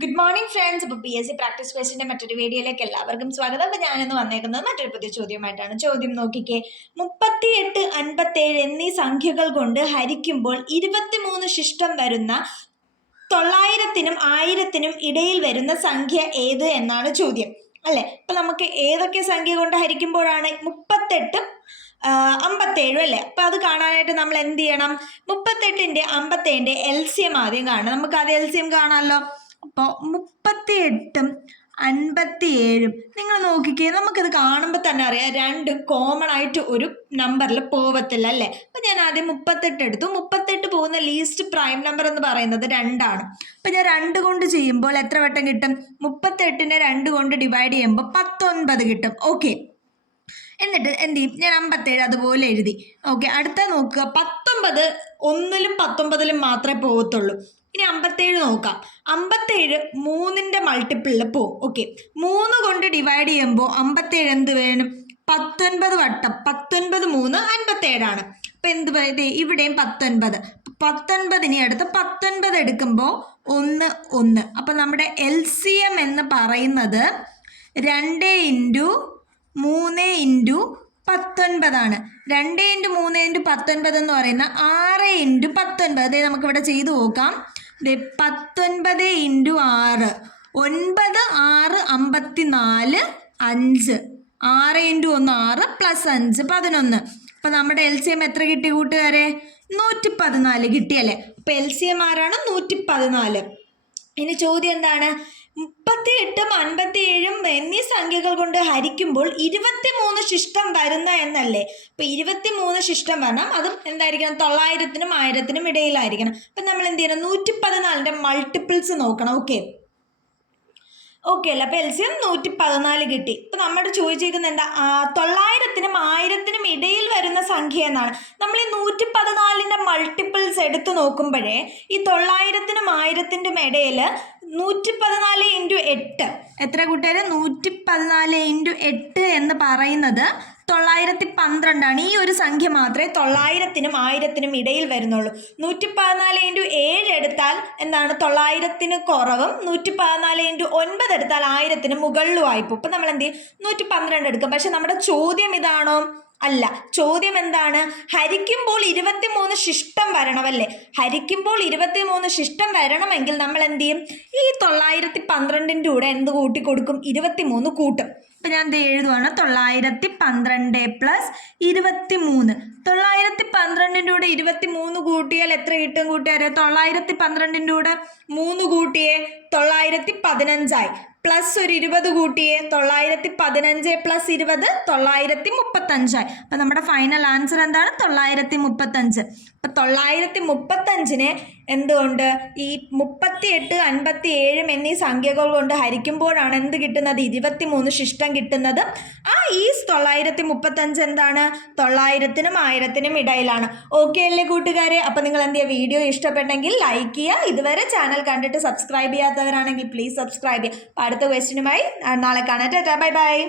Good morning friends. അപ്പോൾ PSC practice ക്വസ്റ്റിൻ്റെ മറ്റൊരു വീഡിയോയിലേക്ക് എല്ലാവർക്കും സ്വാഗതം. അപ്പോൾ ഞാനിന്ന് വന്നേക്കുന്നത് മറ്റൊരു പുതിയ ചോദ്യമായിട്ടാണ്. ചോദ്യം നോക്കിക്കേ. 38, 57 എന്നീ സംഖ്യകൾ കൊണ്ട് ഹരിക്കുമ്പോൾ 23 ശിഷ്ടം വരുന്ന 900-നും 1000-നും ഇടയിൽ വരുന്ന സംഖ്യ ഏത് എന്നാണ് ചോദ്യം അല്ലേ. അപ്പം നമുക്ക് ഏതൊക്കെ സംഖ്യ കൊണ്ട് ഹരിക്കുമ്പോഴാണ് 38 57 അല്ലേ. അപ്പം അത് കാണാനായിട്ട് നമ്മൾ എന്ത് ചെയ്യണം? 38-ൻ്റെ 57-ൻ്റെ LCM ആദ്യം കാണണം. നമുക്ക് അത് LCM കാണാമല്ലോ. അപ്പോൾ 38-ഉം 57-ഉം നിങ്ങൾ നോക്കിക്കേ, നമുക്കിത് കാണുമ്പോൾ തന്നെ അറിയാം രണ്ട് കോമൺ ആയിട്ട് ഒരു നമ്പറിൽ പോവത്തില്ല അല്ലേ. അപ്പം ഞാൻ ആദ്യം 38 എടുത്തു. 38 പോകുന്ന ലീസ്റ്റ് പ്രൈം നമ്പർ എന്ന് പറയുന്നത് 2 ആണ്. അപ്പം ഞാൻ 2 കൊണ്ട് ചെയ്യുമ്പോൾ എത്ര വട്ടം കിട്ടും? 38-നെ 2 കൊണ്ട് ഡിവൈഡ് ചെയ്യുമ്പോൾ 19 കിട്ടും. ഓക്കെ, എന്നിട്ട് എന്ത് ചെയ്യും? ഞാൻ 57 അതുപോലെ എഴുതി. ഓക്കെ, അടുത്ത നോക്കുക. 19 1-ലും 19-ലും മാത്രമേ പോകത്തുള്ളൂ. ഇനി 57 നോക്കാം. 57 3-ന്റെ മൾട്ടിപ്പിളിൽ പോവും. ഓക്കെ, 3 കൊണ്ട് ഡിവൈഡ് ചെയ്യുമ്പോൾ 57 എന്ത് വേണം? 19 വട്ടം. 19 3 57 ആണ്. അപ്പം എന്ത് ഇവിടെയും 19 അടുത്ത് 19 എടുക്കുമ്പോൾ 1 1. അപ്പം നമ്മുടെ LCM എന്ന് പറയുന്നത് 2 × 3 × 19 ആണ്. 2 × 3 × 19 എന്ന് പറയുന്ന 6 × 19. അതേ നമുക്കിവിടെ ചെയ്തു നോക്കാം. 19 × 6 9 6 54 5. 6 × 1 6 + 5 11. അപ്പം നമ്മുടെ LCM എത്ര കിട്ടി കൂട്ടുകാരെ? 114 കിട്ടിയല്ലേ. അപ്പം LCM ആരാണ്? 114. ഇനി ചോദ്യം എന്താണ്? 38-ഉം 57-ഉം എന്നീ സംഖ്യകൾ കൊണ്ട് ഹരിക്കുമ്പോൾ 23 ശിഷ്ടം വരുന്ന എന്നല്ലേ. അപ്പം 23 ശിഷ്ടം വരണം. അതും എന്തായിരിക്കണം? 900-നും 1000-നും ഇടയിലായിരിക്കണം. അപ്പം നമ്മൾ എന്ത് ചെയ്യണം? 114-ന്റെ മൾട്ടിപ്പിൾസ് നോക്കണം. ഓക്കെ അല്ല. അപ്പം LCM 114 കിട്ടി. ഇപ്പം നമ്മുടെ ചോദിച്ചിരിക്കുന്നത് എന്താ? 900-നും 1000-നും ഇടയിൽ വരുന്ന സംഖ്യ എന്നാണ്. നമ്മൾ ഈ 114-ന്റെ മൾട്ടിപ്പിൾസ് എടുത്ത് നോക്കുമ്പോഴേ ഈ 900-നും 1000-നും ഇടയിൽ 114 × 8 എത്ര കൂട്ടുകാർ? 114 × 8 എന്ന് പറയുന്നത് 912 ആണ്. ഈ ഒരു സംഖ്യ മാത്രമേ 900-നും 1000-നും ഇടയിൽ വരുന്നുള്ളൂ. 114 × 7 എടുത്താൽ എന്താണ്? 900-ന് കുറവും. 114 × 9 എടുത്താൽ 1000-ന് മുകളിലും ആയിപ്പോൾ. ഇപ്പം നമ്മൾ എന്ത് ചെയ്യും? 112 എടുക്കും. പക്ഷെ നമ്മുടെ ചോദ്യം ഇതാണോ? അല്ല. ചോദ്യം എന്താണ്? ഹരിക്കുമ്പോൾ 23 ശിഷ്ടം വരണമല്ലേ. ഹരിക്കുമ്പോൾ 23 ശിഷ്ടം വരണമെങ്കിൽ നമ്മൾ എന്ത് ചെയ്യും? ഈ 912-ൻ്റെ കൂടെ എന്ത് കൂട്ടി കൊടുക്കും? 23 കൂട്ടും. അപ്പം ഞാൻ എഴുതുവാണ് 912 + 23. 912-ൻ്റെ കൂടെ 23 കൂട്ടിയാൽ എത്ര കിട്ടും കൂട്ടുകാരെ? 912-ൻ്റെ കൂടെ 3 കൂട്ടിയേ 915 ആയി. പ്ലസ് ഒരു 20 കൂട്ടിയേ 915 + 20 935 ആയി. അപ്പം നമ്മുടെ ഫൈനൽ ആൻസർ എന്താണ്? 935. അപ്പം 935-നെ എന്തുകൊണ്ട് ഈ 38, 57 എന്നീ സംഖ്യകൾ കൊണ്ട് ഹരിക്കുമ്പോഴാണ് എന്ത് കിട്ടുന്നത്? 23 ശിഷ്ടം കിട്ടുന്നത്. ഈ 935 എന്താണ്? 900-നും 1000-നും ഇടയിലാണ്. ഓക്കെ അല്ലേ കൂട്ടുകാരെ? അപ്പം നിങ്ങൾ എന്ത് ചെയ്യുക? വീഡിയോ ഇഷ്ടപ്പെട്ടെങ്കിൽ ലൈക്ക് ചെയ്യുക. ഇതുവരെ ചാനൽ കണ്ടിട്ട് സബ്സ്ക്രൈബ് ചെയ്യാത്തവരാണെങ്കിൽ പ്ലീസ് സബ്സ്ക്രൈബ് ചെയ്യുക. അടുത്ത ക്വസ്റ്റ്യനുമായി നാളെ കാണാം. Tata, bye bye.